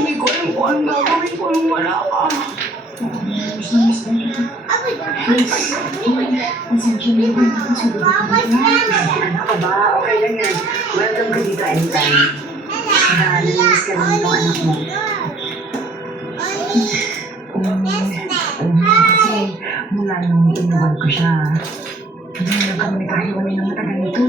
Hindi ko alam kung anong gagawin ko nung wala ka. Ano ka ba? Okay lang yan. Welcome ka dito anytime. Namiss ka naman ng anak mo. Kasi mula nung iniwan ko siya, hindi na kami nagkahiwalay ng matagal nito.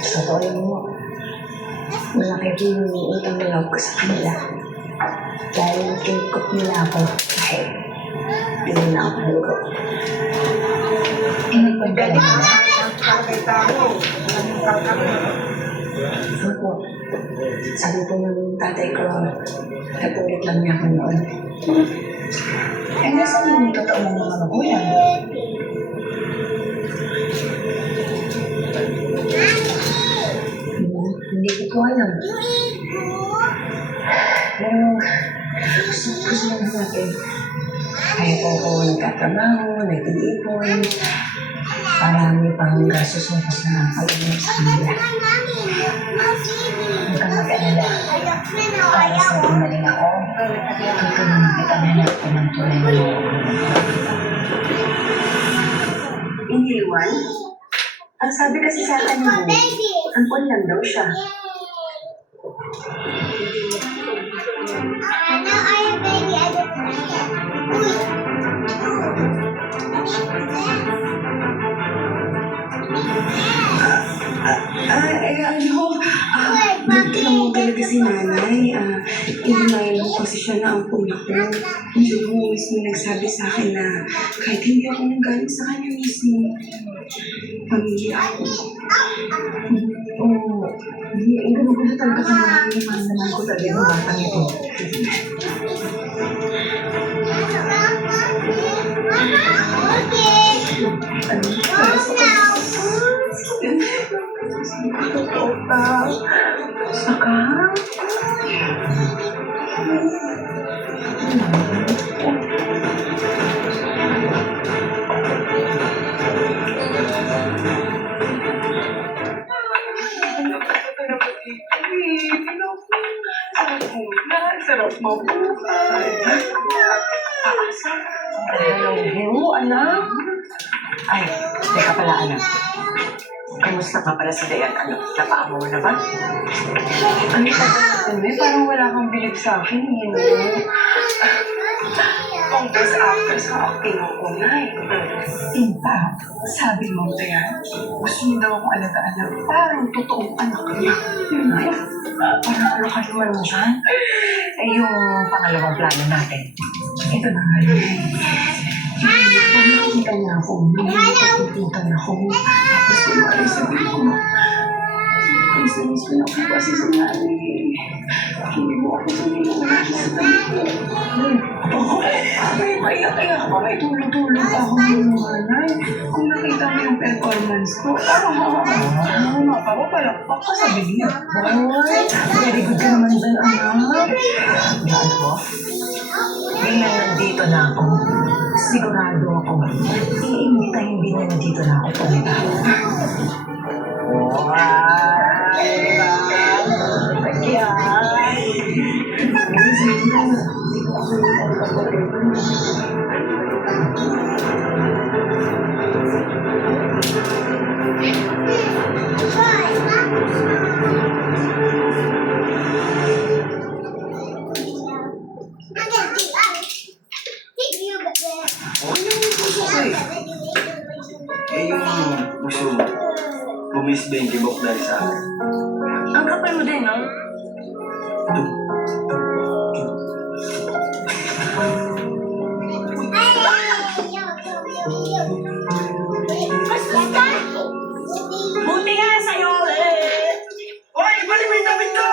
Sa totoo mo, malaki din yung utang na loob ko sa kanila. Dahil kinikot nila ako kahit hindi na ako lugo. Nagpagdali mo na? Opo. Sabi po ng tatay ko, napulit lang niya ako noon. Nasaan yung totoo ng mga magulang? Hindi ko po alam. Pero gusto lang natin. Kaya po ako nagtatrabaho, nag-iipon. Para may pang gastos mo pa sa pag-inom sa kanila. Huwag kang mag-alala. Para sa umaling ako, tutulungan kita na natin ng tunay mo. Iniwan? Ang sabi kasi sa akin mo, ampon lang daw siya. Nagtanong talaga si nanay. Inamayal ko kasi siya na ang pula ko. Hindi ko mismo nagsabi sa akin na kahit hindi ako nanggaling sa kanya mismo, pamilya ako. Oo. Ang gulo-gulo talaga ka na naman ko talaga yung batang ito. Totoo ka. Saka? Sarap mabuhay. Hello, anak? Ay, teka pala, anak. Kamusta ka pala si Dayan? Napaamo mo na ba? Ano ka ba? Parang wala kang bilib sa akin, no? Ang best actor sa acting mo ko, Nay. In fact, sabi mo, Dayan, gusto niyo daw akong alaga-anak. Parang totoong anak niya. Yun, Nay. Parang ano ka naman dyan? Eh, yung pangalawang plano natin. Ito na nga yun. Pag nakikita niya ako, nakikita na ako. Gusto mo ay sabihin ko, miss ko na ako kasi sa nanay. Hindi mo ako sabihin na nakikita mo. May maiyak-iyak pa, may tulog-tulog ako ng nanay. Kung nakita mo yung performance ko, mapapalakpak ka sa bigla. Ay, very good ka naman dyan, anak. Yan ko. Bilang nandito na ako, sigurado ako, iimbitahin din na nandito na ako punta. yung gusto mo? Bumis ba yung kibok dahil sa akin? Ang kapal mo din, no? Buti nga sa'yo, eh! Hoy! Ibalik mo yung damit ko!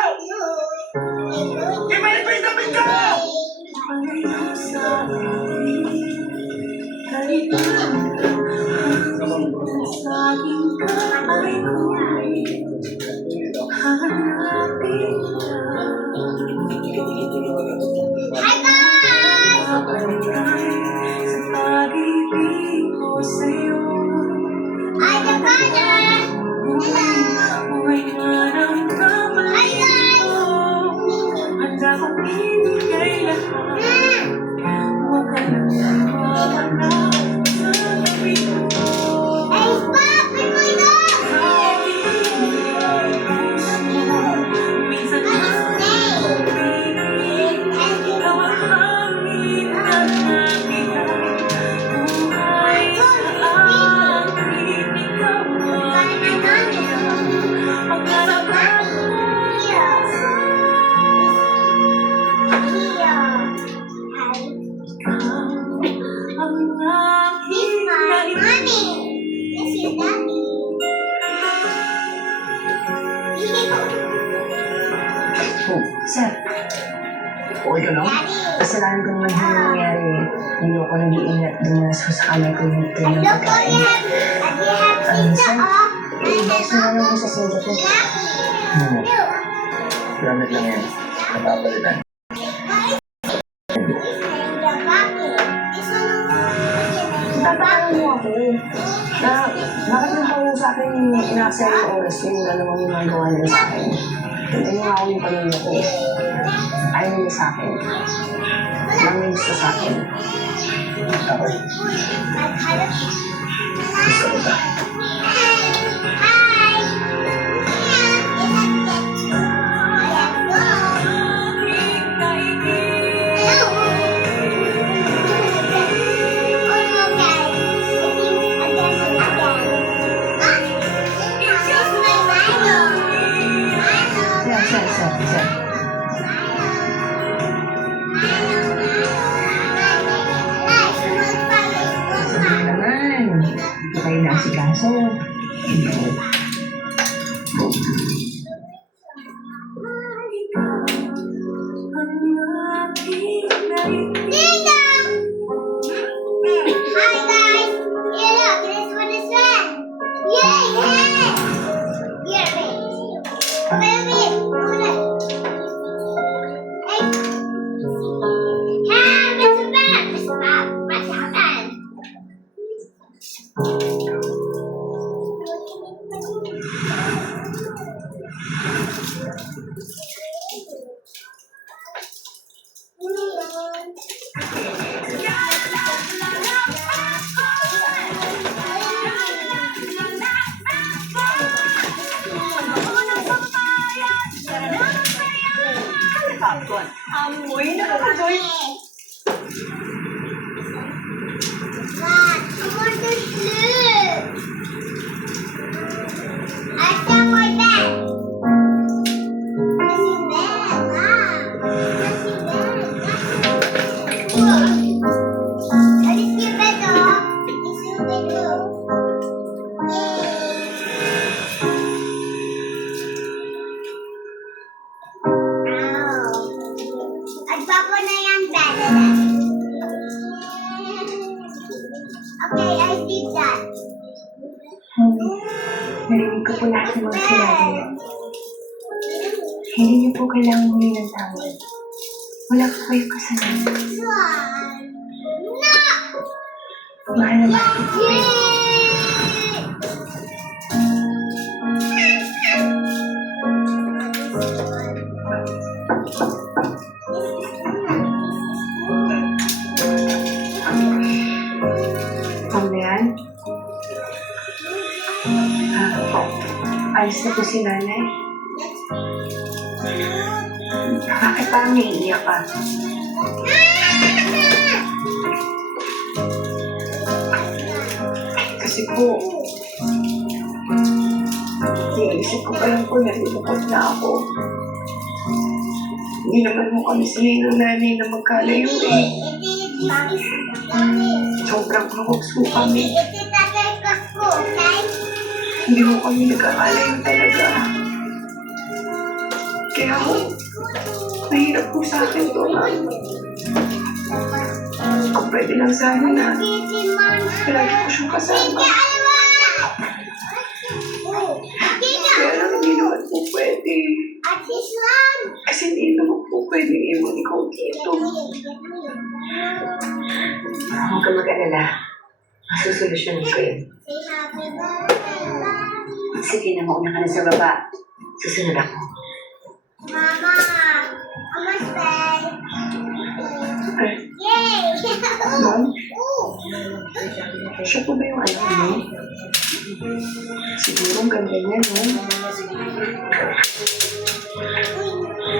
Ibalik mo yung damit ko! Oh, sir. Okay ka lang? Kasalanan ko naman yung nangyari. Hindi ako nag-iingat dun sa kamay ko yung ito ng pagkain. Sir, i-box na lang ako sa sinta ko. Gamit lang yan. Napapalitan. Tatanong mo ako. Bakit nang kayo sa akin ina-accept yung oras ko yung alam mo yung magawa nila sa akin? Tingnan nga ako yung pamilya ko. Ayaw nila sa akin. May gusto sa akin. Okay. Gusto ko ba? Sir. Sabi naman, hindi kayo naasikaso. Amoy na kakajoy. Papa na yan, Dada. Okay, I did that. Narinig ko po lahat ng mga sinabi niyo. Hindi niyo po kailangan humingi ng tawad. Wala po kayong kasalanan. No! Mahal na mahal ko po kayo. Pambayan? Ayos na po si nanay. Bakit parang naiiyak ka? Kasi po, nalulungkot na ako. Hindi naman mo kami singay ng nanay na magkalayo eh. Sobrang close po kami. Hindi mo kami nagkakalayo talaga. Kaya ho, mahirap po sa akin to, ma'am. Kung pwede lang sana na palagi ko siyang kasama. Kaya lang hindi naman po pwede. Kasi hindi naman po pwede iwan ikaw dito. Huwag ka mag-alala. Masusolusyon ko yun. Sige na, mauna ka na sa baba. Susunod ako. Mama, Namaste. Yay! Ma'am, siya po ba yung anak mo? Siguro ang ganda niya, no?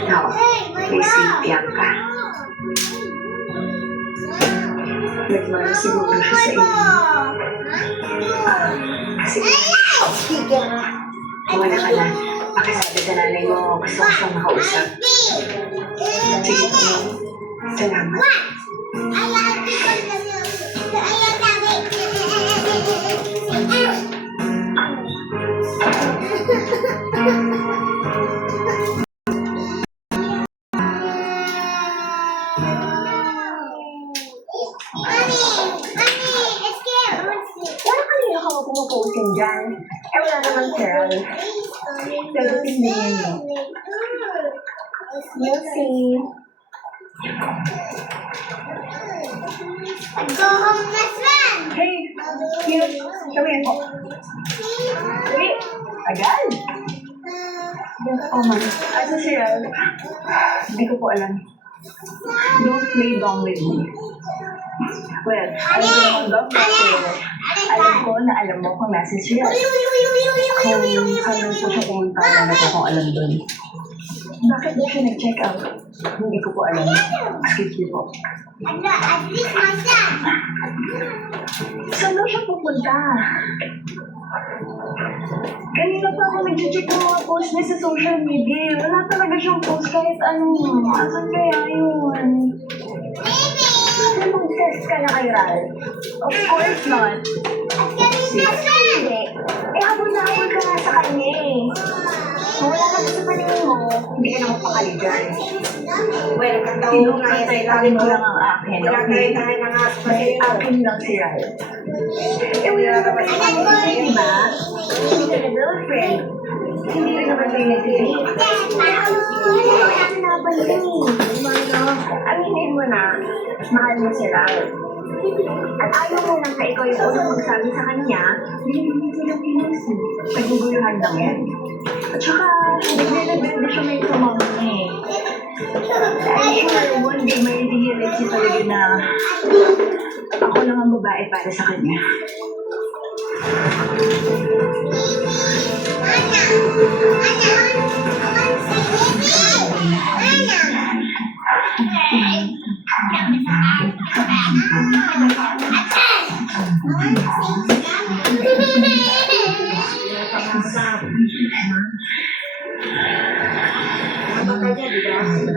Ako, may sintiyan ka. Nagmana siguro siya sa inyo. Sige. Mauna ka na. Pakisabi sa nanay mo, gusto ko siyang makausap. Sige po, ma'am. Salamat. Wala kanina ka pumupusin dyan. Eh, wala naman, Cheryl. Pero tingnan mo. We'll see. Go home, best friend. Hey, cute. Sabihin mo. Dali. Agad. Yes, oh man. Asa siya? Hindi ko po alam. Don't play dumb with me. Well, alam ko naman dumb pero alam ko na alam mo kung nasa siya. Kung saan po siya pumunta, alam ko kung alam doon. Bakit ba siya nag-check out? Hindi ko po alam. Excuse me po. At least my son. Saan daw siya pupunta? Kanina pa ako nag-check ng mga post niya sa social media. Wala talaga siyang post kahit ano. Asan kaya yun? Mag-test ka na kay Ral? Of course not. Hindi. Eh, habol na habol ka nga sa kanya eh. Kung wala ka sa paningin mo, hindi ka na mapakali dyan. Well, Tinutay mo lang ang akin. Okay? Akin lang si Ral. Eh, wala naman sa paningin, di ba? Hindi ka na girlfriend. Hindi rin naman tayo nag-date. Wala ka na napansin. Aminin mo na, mahal mo si Ral. At ayaw mo lang na ikaw yung unang magsabi sa kanya, hindi silang pinusi. Naguguluhan lang yan. At saka, nagre-rebelde siya may tumama niya eh. I'm sure one day may realize niya talaga na ako lang ang babae para sa kanya.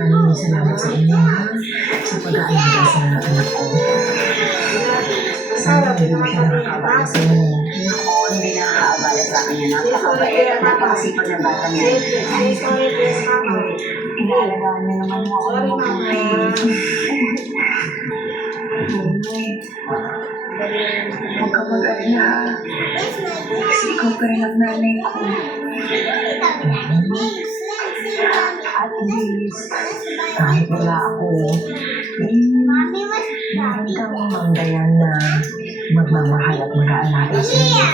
Maraming salamat sa inyo sa pag-aalaga sa anak ko. Sana hindi mo siya nakakabala sa inyo. Ako, hindi nakakabala sa akin yan. Napakabait at napakasipag na bata niya. Inaalagaan niya naman mo ako ng mabuti. Huwag ka mag-alala. Kasi ikaw pa rin ang nanay ko. At least, kahit wala ako, meron kang manggayan na magmamahal at mag-aalaga sa inyo.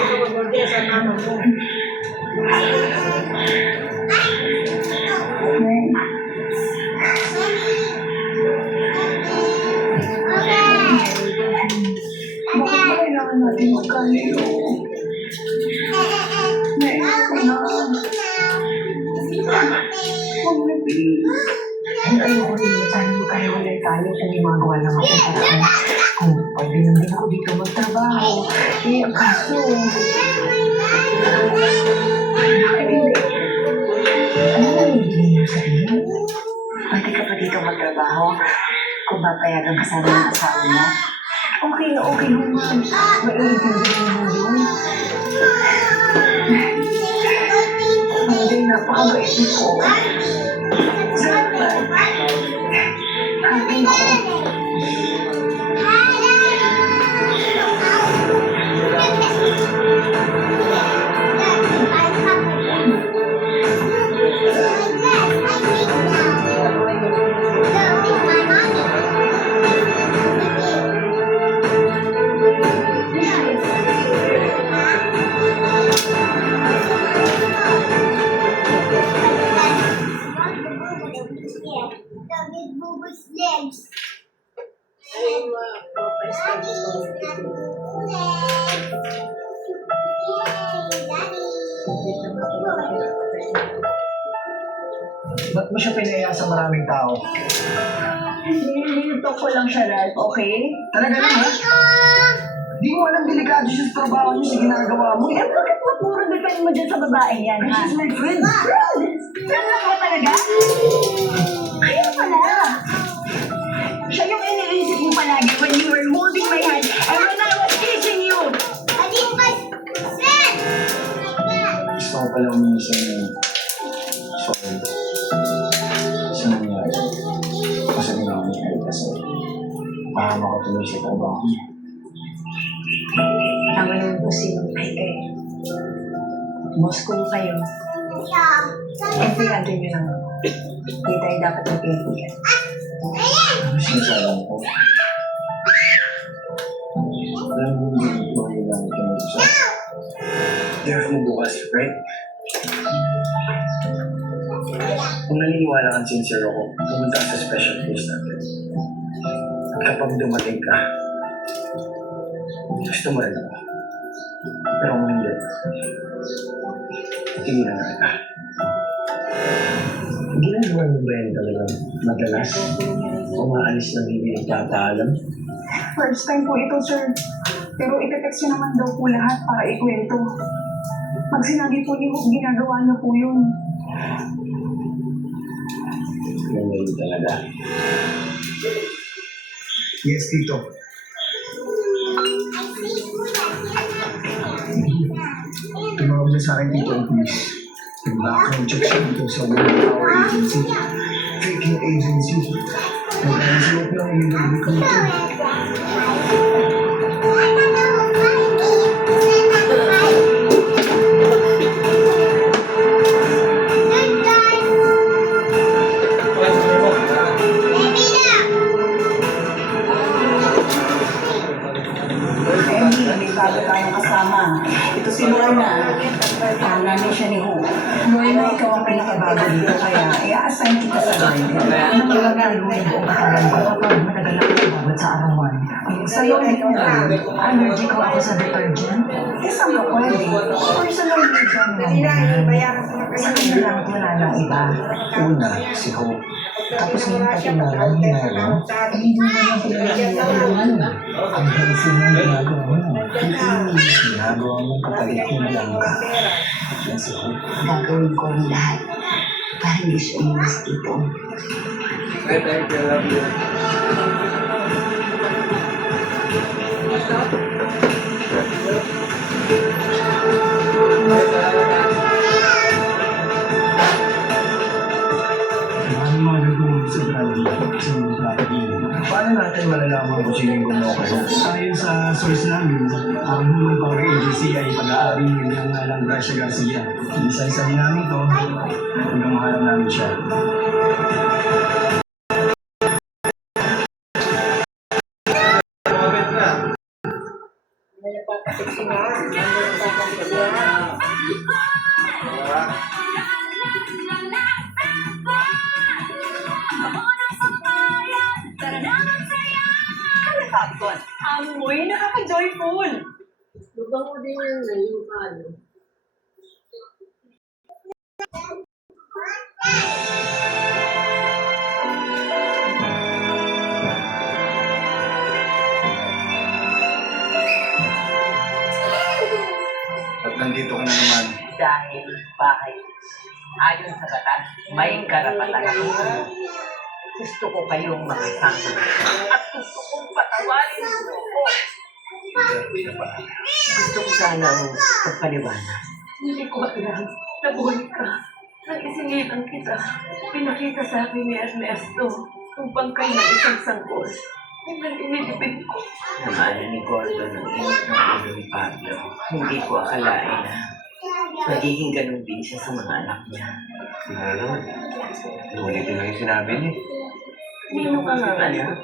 Bakit ba kailangan natin magkalayo? Naiyak ko na. Huwag na, please. Ay, ayoko rin. Sana mo kayo ulit tayo kung gumagawa lang ako paraan. Kung pwede lang din ako dito magtrabaho. Eh, ang kaso. Bakit hindi? papayagan ka sana ng asawa mo. Okay na okay naman. Maiintindihan mo yun. Hindi, napakabait ko. Salamat. Happy ko. Legs. Ba't mo siya pinaya sa maraming tao? Nililito ko lang siya, Ralph, okay? Talaga lang, ha? Di mo alam delikado siya sa trabaho niya sa ginagawa mo. Eh, bakit mo puro depend mo dyan sa babae yan, And ha? she's my friend. Yan lang ba talaga? Kaya pala. Siya yung iniisip mo palagi when you were holding my hand and when I was kissing you. Gusto ko pala umiisa na sorry. Sa nangyari. Kasi ginawa niya kasi para makatuloy sa trabaho niya. Tama naman po si Mike. Boss ko kayo. Eh, pinagin niyo lang ako. Hindi tayo dapat magkaibigan. Ano sinasabi ko? Alam mo hindi ko lang ito mag-usap. Dare mo bukas, right? Kung naniniwala kang sincere ako, pumunta ka sa special place natin. At kapag dumating ka, gusto mo rin ako. Pero kung hindi, tigilan na kita. Ginagawa mo ba yan talagang madalas? Umaalis na hindi nagpapaalam? First time po ito, sir. Pero itetext niyo naman daw po lahat para ikwento. Pag sinabi po niyo, ginagawa niyo po yun. Ganyan talaga. Yes, Tito. Tumawag siya sa akin, Tito, please. Nag-background check siya dito sa World Power Agency. Faking agency. Nag-translate lang yung recruiter. Emily, may bago tayong kasama. Ito si Lorna. Namin siya ni Ho. Lorna, ikaw ang pinakabago dito, kaya i-assign kita sa garden. Ano ba lang gagawin ko ang katawan ko kapag matagal na pinababad sa arawan? Sa'yo, ikaw na. Allergic ko ako sa detergent. Eh, saan ka pwede? Personal reason lang yan. Sa kanya lang, wala lang iba. Una, si Hope. Tapos ngayon pati na lang hinaro. Hindi mo lang pinagagawa mo. Ang healthy mo ang ginagawa mo. Ginagawa mo kapalit mo na lang ka. Yan si Hope. Gagawin ko ang lahat para hindi siya iwas dito. Thank you, love you. Ano mga gagawin sa Bradley? Sa mga Bradley? Paano natin malalaman kung sino yung gumawa kayo? Ayon sa source namin, ang Human Power Agency ay pag-aari ng ngalang Gracia Garcia. Isa-isahin namin ito hanggang mahanap namin siya. Kapkon, amoy nakaka-joyful. Lubang mo din yun eh, yung ano. At nandito ka na naman. Dahil bakit? Ayon sa batas, may karapatan ako. Gusto ko kayong makasama. At gusto kong patawarin mo ako. Gusto ko sanang pagpaliwanag. Hindi ko alam. Nabuhay ka. Nang isinilang kita. Pinakita sa akin ni Ernesto ang bangkay ng isang sanggol. Nang inilipid ko. Namanan ni Gordon ang init ng ulo ni Pablo. Hindi ko akalain na magiging ganun din siya sa mga anak niya. Ano naman? Ulitin lang yung sinabi niya. Nino ka nga ngayon?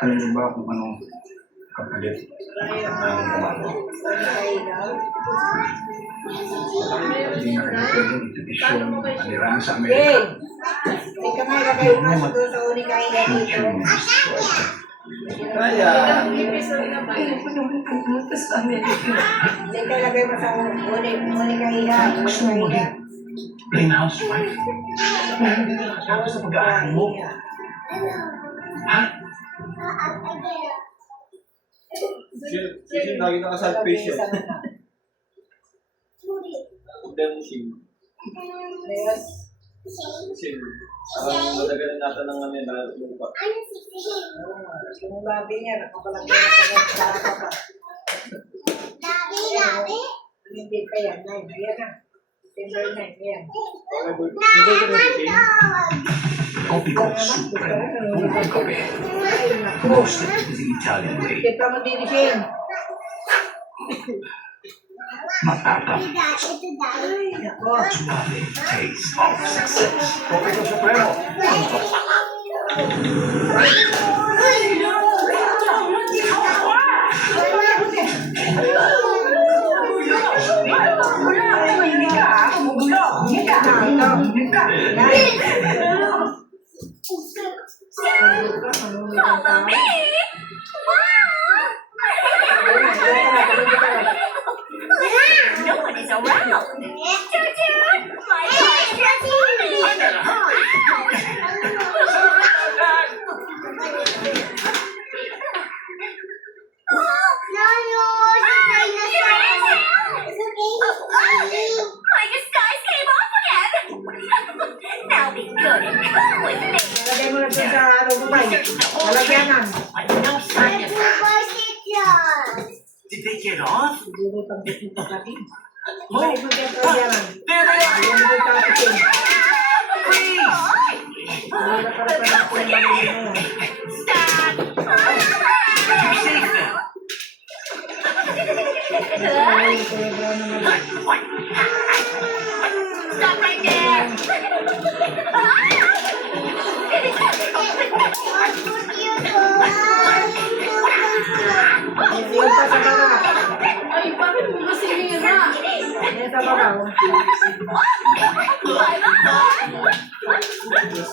Alam niyo ba kung anong kapalit ang aming kumano? Hindi na kayo pwedeng institusyon panirang sa Amerika. May kamay ka kayo mas doon sa uni kahiya dito. Ayaw ko naman pumunta sa Amerika. May kalagay mo sa uni kahiya. Gusto mo maging plain housewife? Na hindi na nakatapos sa pag-aaral mo? Ha? Kasi lagi nakasal patient. Then, Yes. madagalan natin ng ano na lupa. Yung labi niya, nakapalagay na sa mga pa. Hindi pa yan, 9. Ayan na. December 9, ayan. Coffee ko, super, puro kape. Roasted the Italian way. Kita mo din siya. Matapang, Ako. suave taste of success. Coffee ko, supremo. No one is around. My gosh, I gotta hurry. My disguise came off again. Now be good and come with me. Nalagay mo na doon sa ano mo ba? Nalagyanan. No sign of Did they get off? Hindi mo pag-isip pa natin. Oh, Balik mo dyan sa nalagyanan. there they are! Ayan mo dyan sa atin. Freeze! Wala para pa natin yung nalagyan mo. You're safe now. Ay, telegram naman. Stop right there. Yan pa sa baba. Ay, bakit mo ba sinira? Yan sa baba.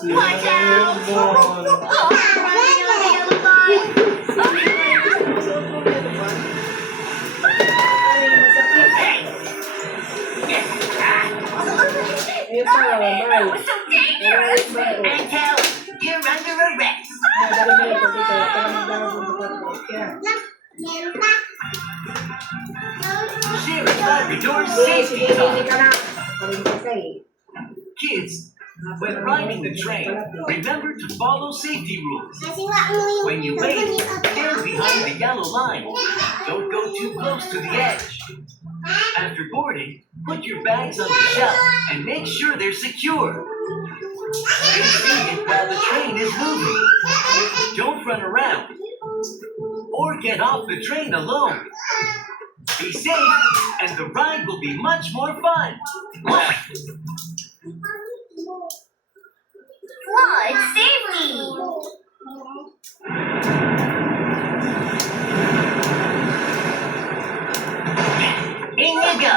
Watch out. Oh, running on the yellow line. Ay, masakit. Yan pa, bye. So dangerous. Antel, you're under arrest. Dali mo yung dito. Para magdala mo dito. Yan. Sheriff Labrador Sige, safety sige, hindi talk. ka na. Palimpas ka eh. Kids, when riding the train, remember to follow safety rules. When you wait, stand behind the yellow line. Don't go too close to the edge. After boarding, put your bags on the shelf and make sure they're secure. Stay seated while the train is moving. Don't run around or get off the train alone. Be safe, and the ride will be much more fun. Flood safety. In you go.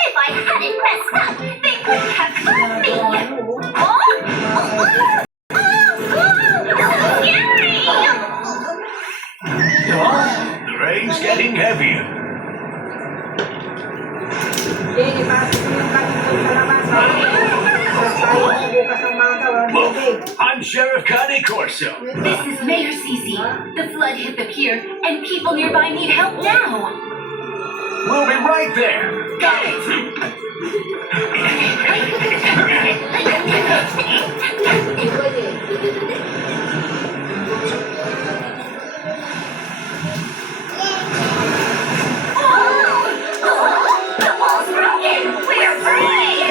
If I hadn't messed up, they couldn't have caught me. Oh, scary! The rain's getting heavier. Sige, ipasok mo yung kanin doon sa labas. Tapos tayo bukas ng umaga. Walang tubig. I'm Sheriff Connie Corso. This is Mayor Cece. The flood hit the pier, and people nearby need help now. We'll be right there. Got it. The wall's broken! We're free!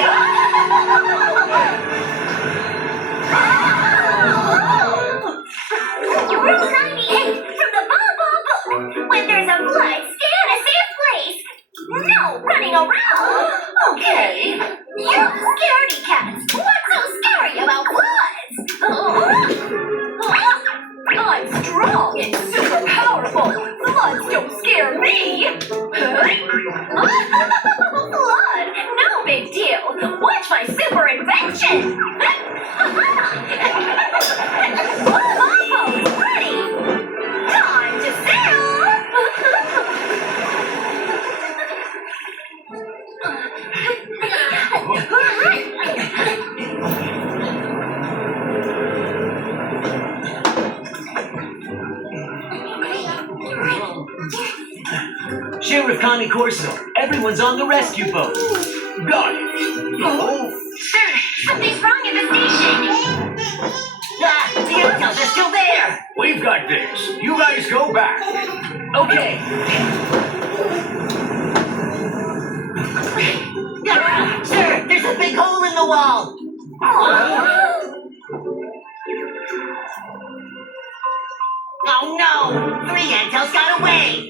Rule 98 from the Bubble Book. When there's a flood, stay in a safe place. No running around. Okay. You scaredy cats. What's so scary about floods? I'm strong and super powerful. Floods don't scare me. Flood? No big deal. Watch my super invention. Bubbles ready. Time to sail. Sheriff Connie Corso. Everyone's on the rescue boat. Got it. Sir, something's wrong at the station. Ah, the intel, they're still there. We've got this. You guys go back. Okay. Ah, sir, there's a big hole in the wall. Oh no! 3 Intels got away!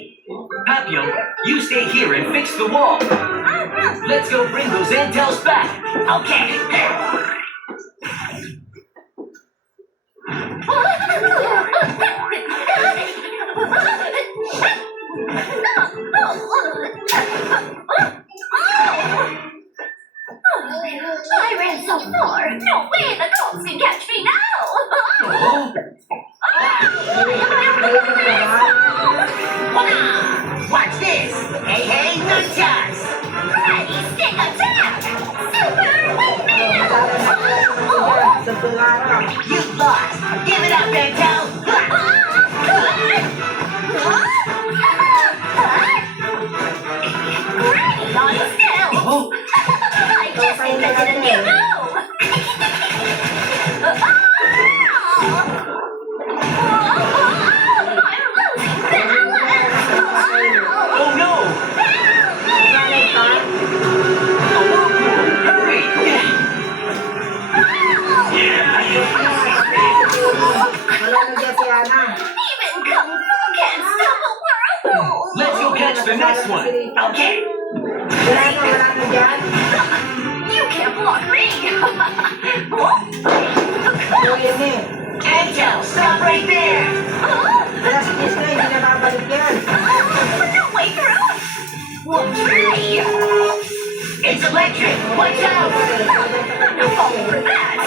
Papio, you stay here and fix the wall. Let's go bring those Antels back. Okay. I ran so far. No way the ghosts can catch me now. Watch this! Hey, hey, nunchucks! Ready, stick attack. Super windmill. Sa tularan. You lost! Give it up, Intel! Great, on still. I just invented a new move. I'm losing balance. Oh no! A whirlpool! Hurry! Wala na dyan si Ana. Even Kung Fu can't stop a whirlpool. Let's go catch the next one. Okay. Wala na dyan. You can't block me. Uyin eh. Intel, stop right there! Alas 10 na, hindi na babalik yan. No way through. What's ready? It's electric! Watch out! I'm not falling for that.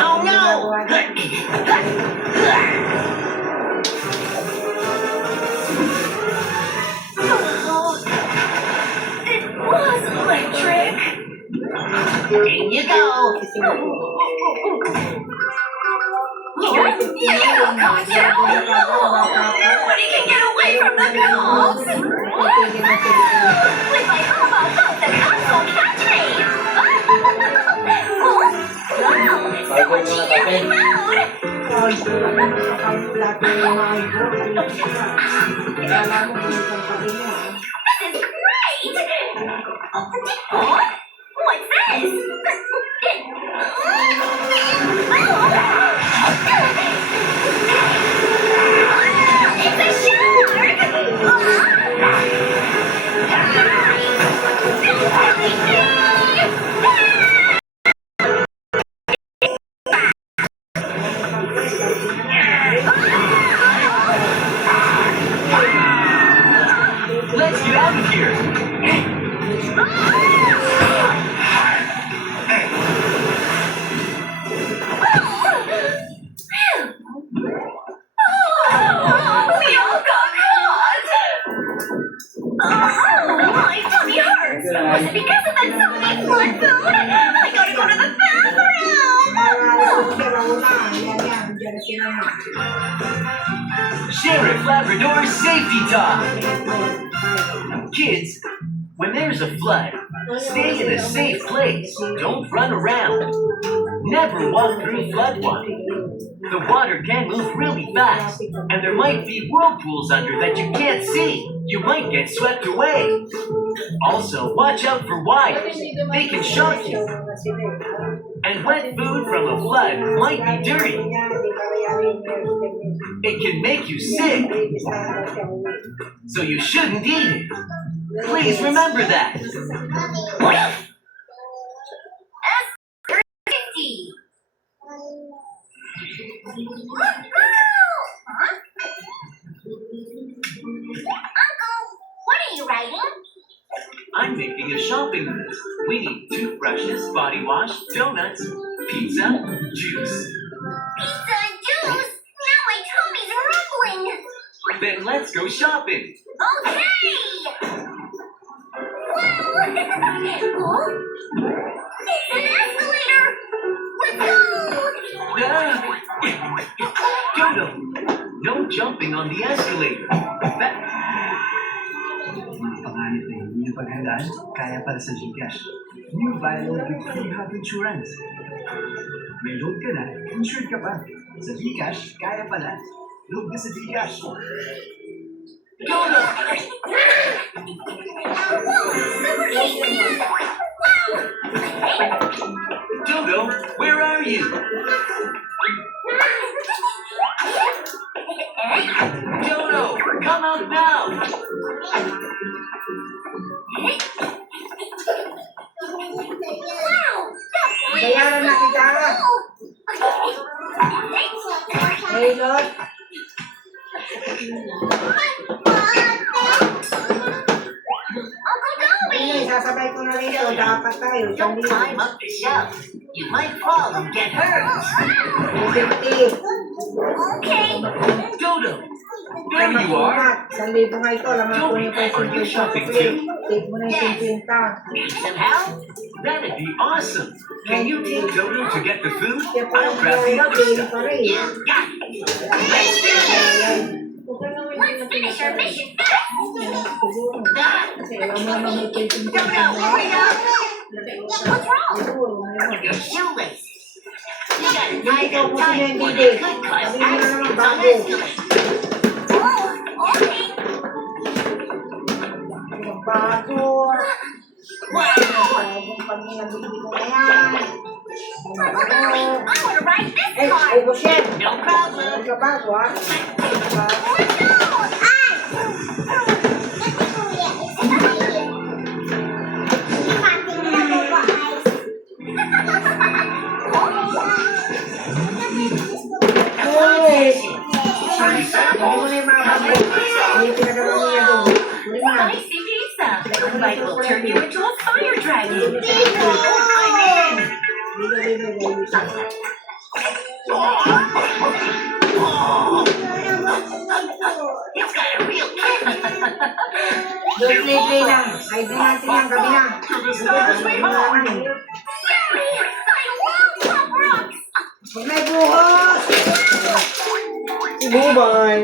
Oh no! It was electric. In you go! You cocktail! Nobody can get away from the ghosts! With my hobo boat, the cops won't catch me! Wow! So much yummy food! Ay, nakakaplato yung mga ito. Kala mo, pinitang pa rin yan. This is great! What's this? It's a Let's get out of here. We all got caught! Oh, my tummy hurts! Was it because of that so many flood food? I gotta go to the bathroom! Sheriff Labrador's Safety Talk. Kids, when there's a flood, stay in a safe place. Don't run around. Never walk through floodwater. The water can move really fast, and there might be whirlpools under that you can't see. You might get swept away. Also, watch out for wires. They can shock you. And wet food from a flood might be dirty. It can make you sick, so you shouldn't eat it. Please remember that. S50. Uncle, what are you writing? I'm making a shopping list. We need toothbrushes, body wash, donuts, pizza, juice. Pizza and juice? Now my tummy's rumbling. Then let's go shopping. Okay! Wow! Oh, it's an escalator! Let's go! Dodo, no jumping on the escalator. That Panganib na hindi na paghandaan, kaya para sa Gcash. New buy load with free health insurance. May load ka na, insured ka pa. Sa Gcash, kaya pala. Load ka sa Gcash. Dodo! Dodo, where are you? Dodo, come out now! Wow! Bayaran na kita. Hey, Lord. Uncle Dobby! Ay, sasabay ko na rito. Dapat tayo. Don't climb up the shelf. You might fall and get hurt. 50. Okay. Dodo, there you are. 1,000 nga ito. Laman ko niyo pa Are you yung 50. shopping too? Take mo na yung 50. Need some help? That'd be awesome. Can you take Dodo to get the food? Kaya pa I'll yung grab the other daily stuff. pa rin. Yeah, got it. Let's do this. Let's finish our mission fast! Kasi alam mo naman may 50. Dodo, hurry up. What's wrong? Your shoelaces. You gotta tie Ikaw them po tight si for Wendy. the good cause Sabi mo na naman accidents on bago. escalators. Oh, okay. Bago. Wow! Bagong pangilabili ko na yan. Uncle Dobby, I want to ride this Eh, car! ubos yan. No problem. Huwag ka bago, ha? Let's go! Hey! Hindi mo na yung mga bagay. Hindi yung pinagawa niya doon. Hindi mo na. Spicy pizza. The bite will turn you into a fire dragon. I'm in. It's got a real kick! Don't play lang. Hide na natin yung gabi na. Yummy! I love Pop Rocks! Huwag na ibuhos! Bye-bye!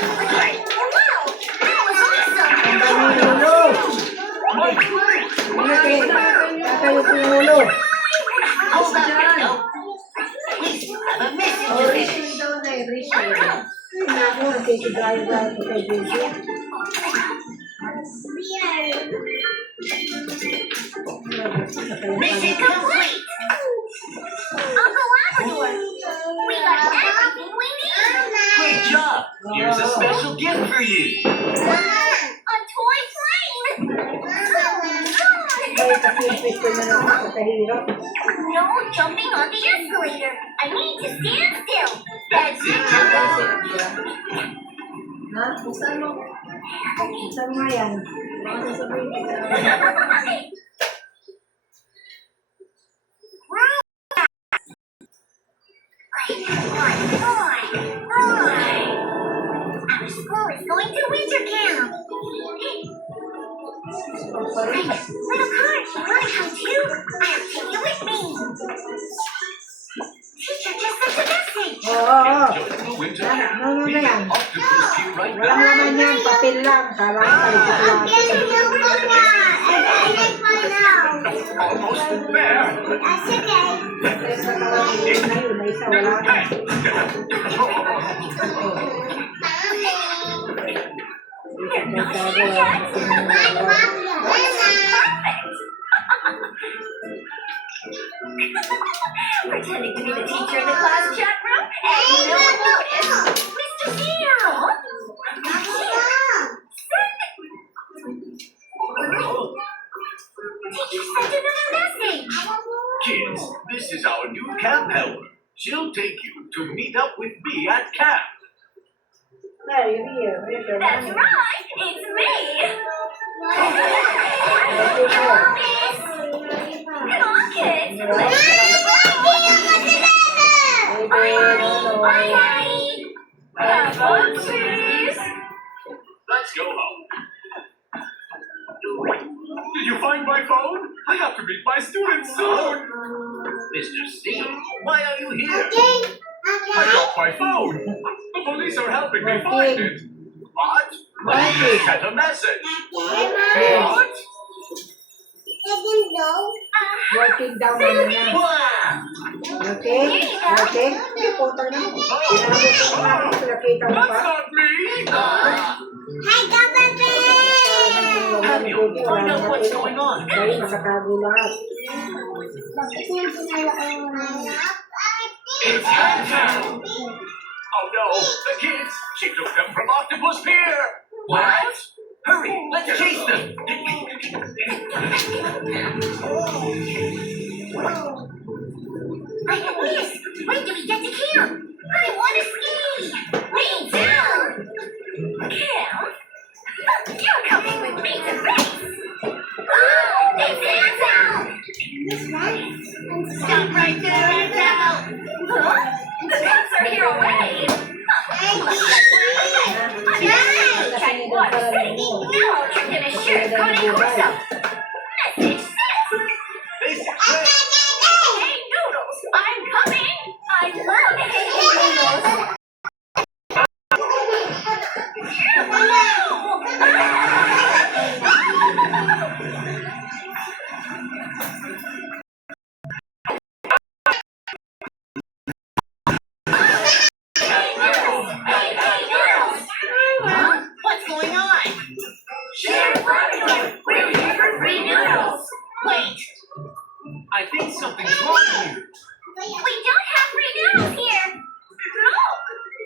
Wow! That was awesome! Ang dami yung ulo! Tatayo ko yung ulo. Hold up, Dodo. Please have a message Oh, to Rishi finish. daw na eh. Rishi. Ay, naku, nagkikidrayo-drayo ko kay Rishi. Mission complete. Uncle Labrador! We got everything we need! Great job. Here's a special gift for you. A toy plane! Ay, kasipit ko na naman sa kahirap. No jumping on the escalator! I need to stand still! That's it, Dodo. Ha? Buksan mo. Buksan mo nga yan. Baka sasabihin kita. Our school is going to winter camp! pagparin. Little card, you want to come too? I'll take you with me. Teacher just sent a message. Oo. Enjoy the winter. Ano na yan? Octopus to you right Walang now. laman yan, papel lang. Kala ko kayo chocolate. Almost there. Sa kawalan na yun, na isa wala ka. Pretending to be the teacher in the class chat room, and no one noticed. Mr. Zero! Teacher sent another message. Kids, this is our new camp helper. She'll take you to meet up with me at camp. There, here. Here's your That's money. right, it's me. Hello, Miss. Come on, kids. Let's Bye, Daddy. Have fun, please. Let's go home. Did you find my phone? I have to meet my students soon. Mr. C, why are you here? I dropped my phone. The police are helping me find it. What? Let me just send a message. What? Working down na niya. Okay? Okay? Hindi, puta na. Tinawag ko na ako sa nakita mo That's pa. not me. Have you? Find out what's going on. Dahil nakatago lahat. It's Handtown. Oh no, the kids. She took them from Octopus Pier. What? Hurry, let's chase them. Miss, wait till we get to camp. I want to ski. Way down. Camp? You're coming with me to base. Oh, it's Ansel. Stop right there, Ansel. Huh? The cats are here already. Check what city. Now you're gonna share Connie Corso. Message 6. This is Red. Hey Noodles, I'm coming. I love Hey Noodles. Huh? What's going on? Share Florida. We're here for free noodles. Wait, I think something's wrong here. we don't have free noodles here.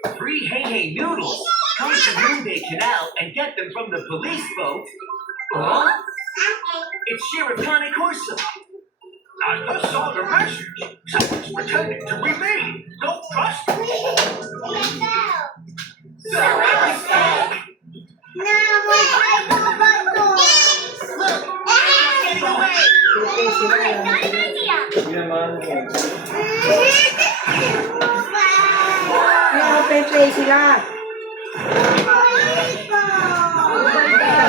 Look. Free Hey Hey Noodles. Come to Moonbay Canal and get them from the police boat. Huh? It's Sheriff Connie Corso. I just saw the message. Someone's pretending to be me. Don't trust me. So it was fake. Look, everyone's getting away. I've got an idea. Play sila.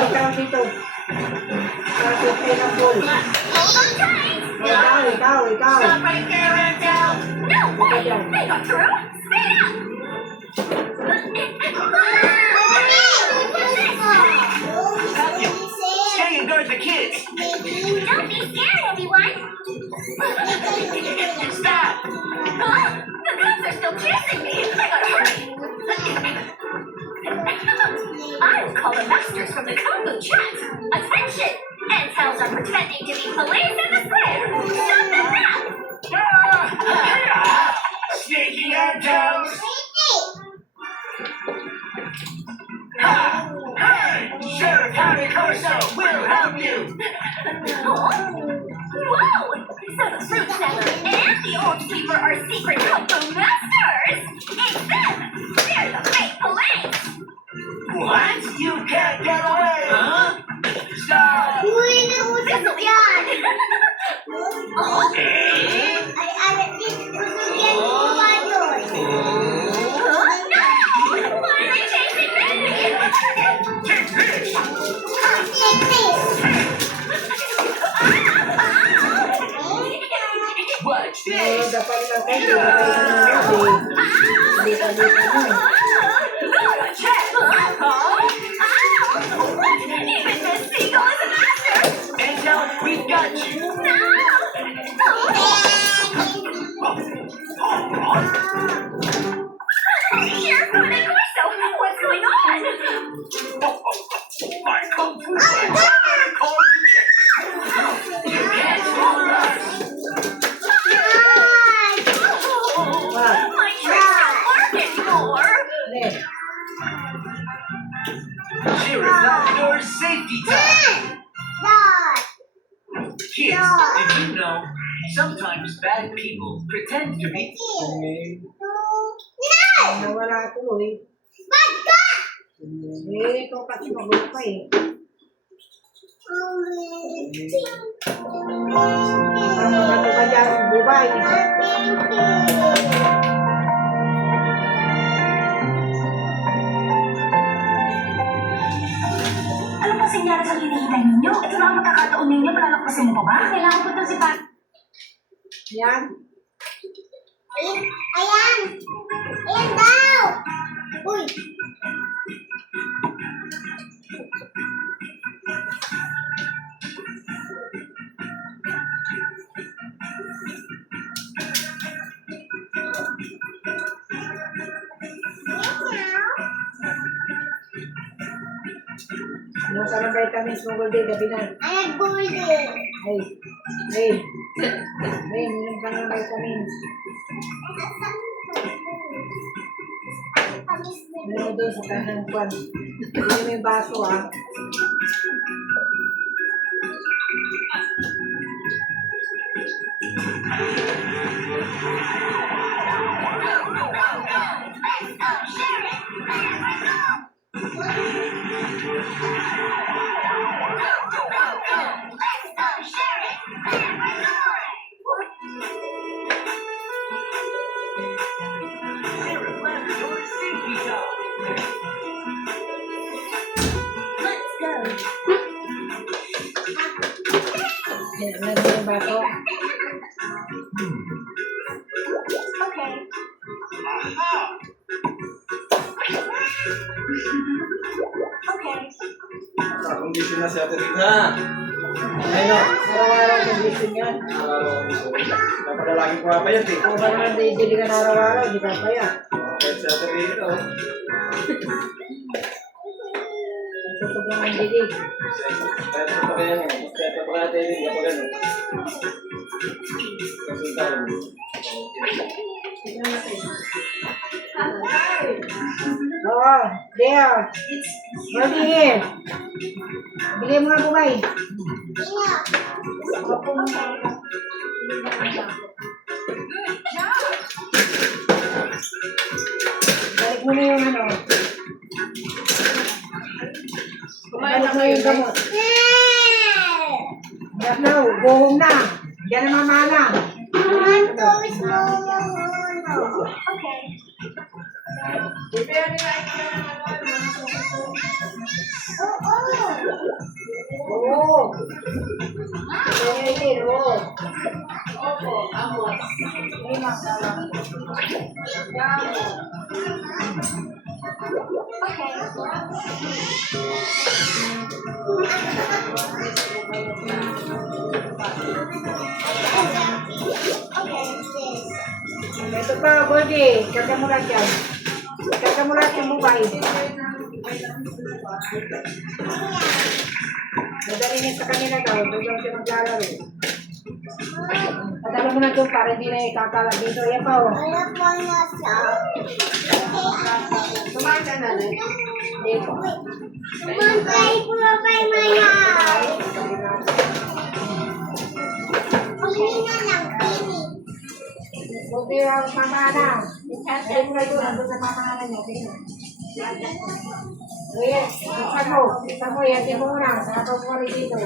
Ikaw dito. Kasi play ng ball. Hold on tight. Ikaw. Stop right there, Ansel. No way. They got through. Speed up. Stay and guard the kids. Don't be scared, everyone. Stop. Huh? The cops are still chasing me. I gotta hurry. I'll call the masters from the Kongu chat. Attention! Antels are pretending to be police in the square. Stop them now! Sneaky Antos. Hey, Sheriff Connie Corso, we'll help you. Whoa! So the fruit seller and the old keeper are secret Kongu masters! It's them! They're the fake police! What? You can't get away. Huh? Stop. This'll be fun! Oh, no! Why are they chasing me? Take this. dapat lang kayo. Hindi ka dito na. Even Miss Seagull is a master! Angel, we've got you. Sheriff Corso, what's going on? My kung fu friends are called to check. You can't fool us. My tricks don't work anymore! Hindi. Sheriff Labrador's safety time. Kids, did you know sometimes bad people pretend to be? Nawala ako eh. Ito kasi magulo pa eh. Ano ba dyan ang bubay? Ano pa sinyaras ang hinihintay ninyo? Ito na ang magkakataon ninyo, palalakpasin mo pa ba? Kailangan ko itong si Pat. Yan. Ayan! Ayan daw! Uy! Ano sa ng vitamins mo gold gabi na? Ayan, golden! Ay, minum ka ng vitamins. Meron doon sa kanyang kwan. Hindi mo yung baso ah. Sheriff Labrador's safety time. Meron yung baso. Okay. Okay. Kondisyon na si Ate Rita. Ayun o. Araw-araw condition yan. Dapat lagi pumapayat eh. Kung ba naman dili ka na araw-araw, di ka pa yan. Kahit si Ate Rita o. Tutugong ang dili. Kahit ito pa yan eh. Kahit ito pa natin eh. Kapag ano. Kasuntahan. Oo, there. Mabigil. Bigay mo nga bumay. Balik mo na yung ano. Balik mo yung gamot. Yan na, go home na. Yan na mamana. Oo. Hindi, oo. Ito pa, Goldie. Kata mo lang yan. Kata mo lang yung mukha. Madali niya sa kanila daw. Doon lang siya maglalaro. Padala mo na doon para hindi na ikakalat dito. Yan pa, oh. Tumahan ka na, eh. Dito. Buti ang mamana. Hindi mo na doon. Nandun sa mamana niya. Ayan, isan mo. Isan mo. Yan, mo muna. Nakapag mo rin dito.